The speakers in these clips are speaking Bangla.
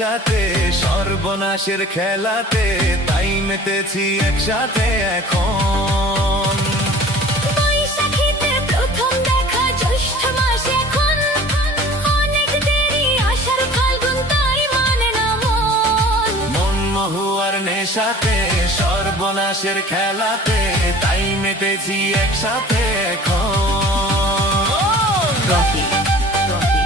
নেশাতে, সর্বনাশের খেলাতে, তাই মেতেছি একসাথে এখন। বৈশাখীতে প্রথম দেখা, জ্যৈষ্ঠ মাস এখন, অনেক দেরি আষাঢ় ফাল্গুন, তাই মানে না মন। মন মহুয়ার নেশাতে, সর্বনাশের খেলাতে, তাই মেতেছি একসাথে এখন। রকি রকি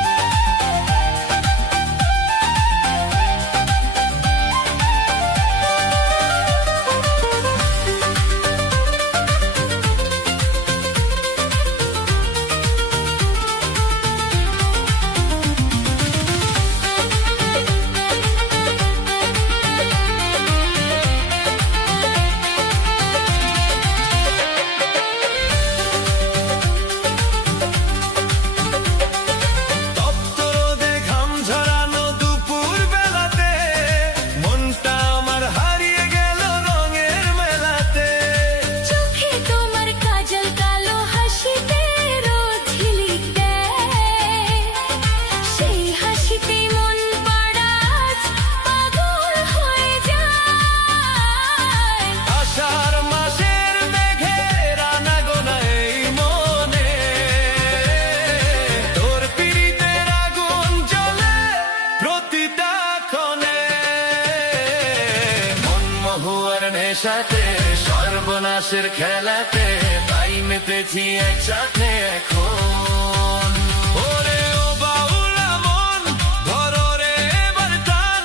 নেশাতে, সর্বনাশের খেলাতে, তাই মেতেছি একসাথে এখন। ওরে ও বাউলা মন, ধরো রে এবার টান,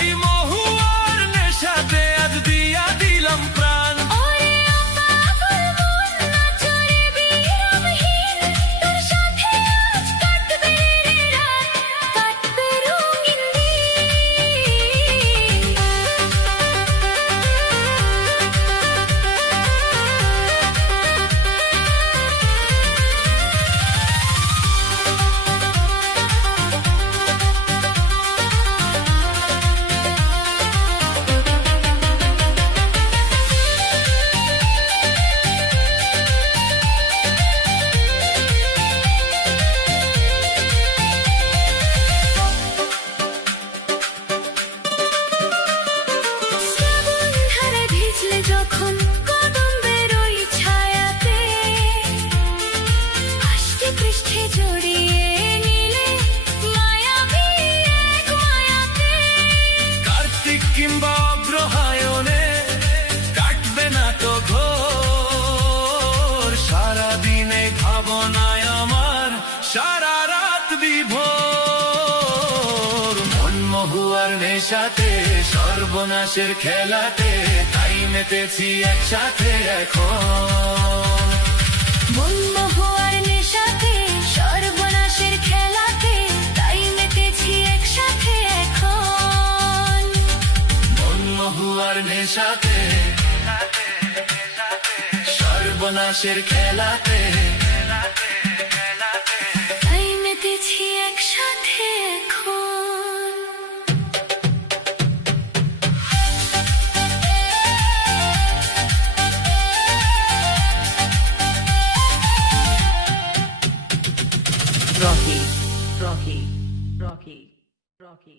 এই মহুয়ার নেশাতে আজ দিয়া দিলাম প্রাণ। ওরে ও পাগল মন, নাচো রে বিরামহীন, তোর সাথে আজ কাটবে রে রাত, কাটবে রঙিন দিন। যখন কদম্বের ওই ছায়াতে, আষ্টে পৃষ্ঠে জড়িয়ে নিলে মায়াবী এক মায়াতে। কার্তিক কিংবা অগ্রহায়ণে কাটবে না তো ঘোর, সারাদিনে ভাবনায় আমার সারা রাত বিভোর। মন মহুয়ার নেশাতে, সর্বনাশের খেলাতে, তাই মেতেছি একসাথে এখন। মন মহুয়ার নেশাতে, সর্বনাশের খেলাতে, তাই মেতেছি একসাথে এখন। মন মহুয়ার নেশাতে, সর্বনাশের খেলাতে, তাই মেতেছি একসাথে এখন। Rocky, Rocky, Rocky, Rocky.